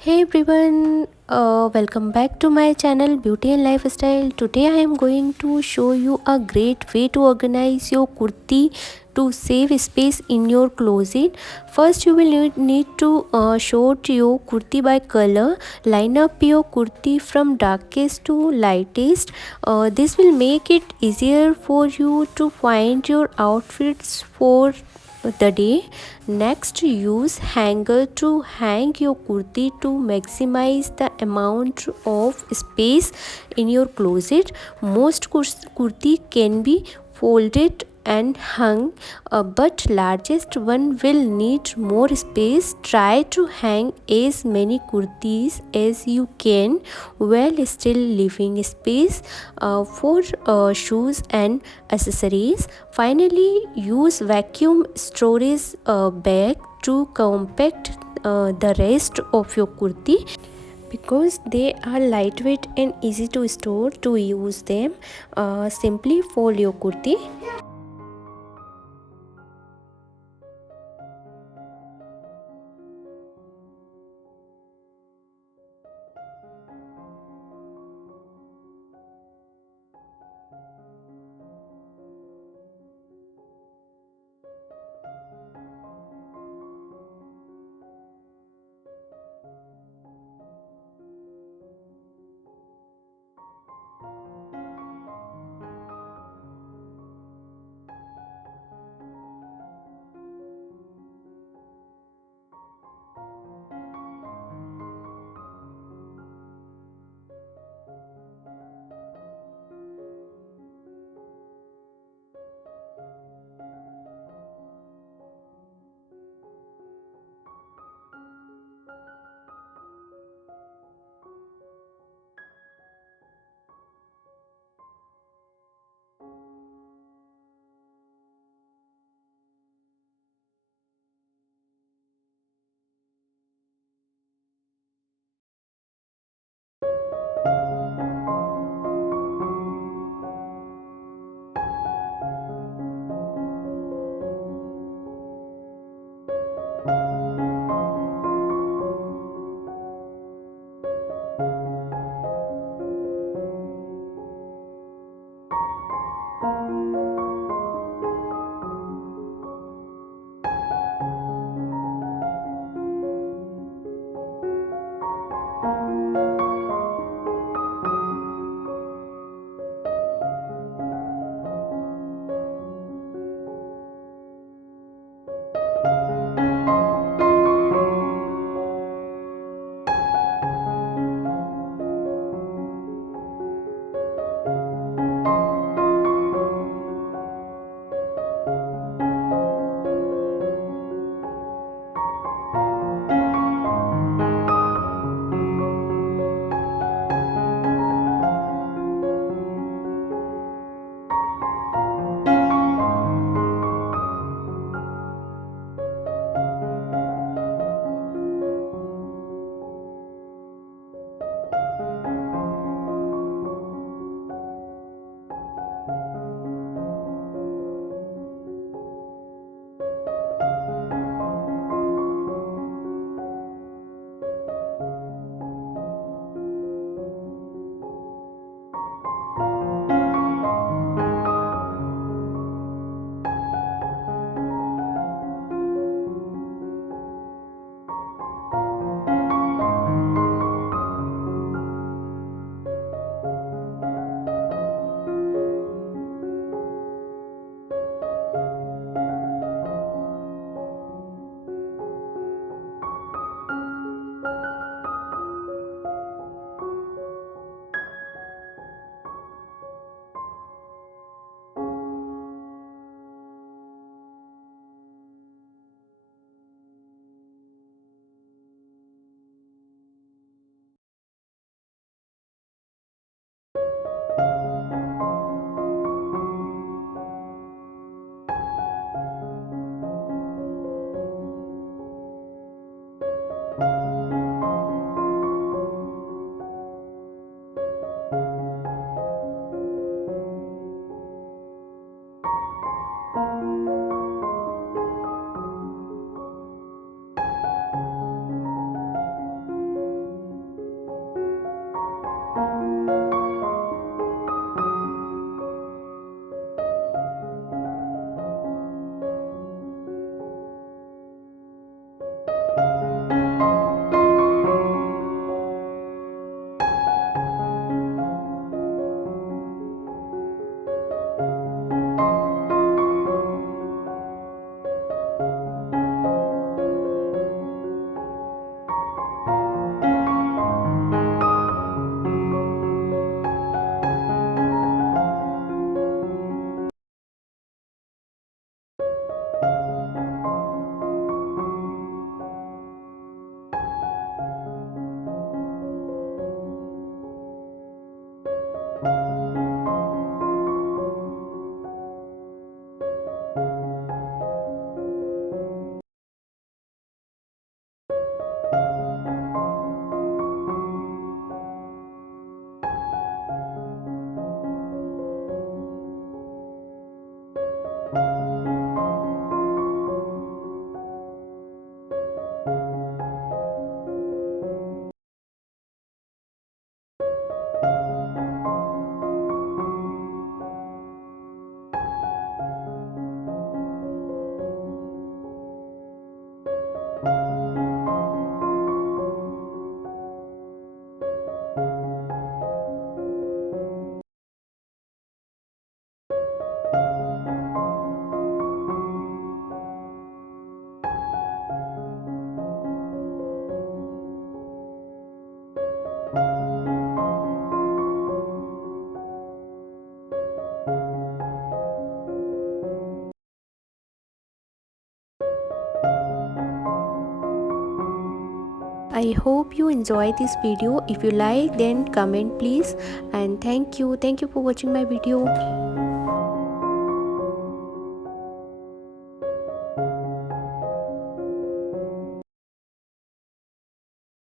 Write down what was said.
Hey everyone, welcome back to my channel Beauty and Lifestyle. Today I am going to show you a great way to organize your kurti to save space in your closet. First, you will need to sort your kurti by color. Line up your kurti from darkest to lightest. This will make it easier for you to find your outfits for the day. Next, use hanger to hang your kurti to maximize the amount of space in your closet. Most kurti can be folded and hung, but largest one will need more space. Try to hang as many kurtis as you can while still leaving space for shoes and accessories. Finally, use vacuum storage bag to compact the rest of your kurti. Because they are lightweight and easy to store, to use them, simply fold your kurti. I hope you enjoy this video. If you like, then comment please, and thank you for watching my video.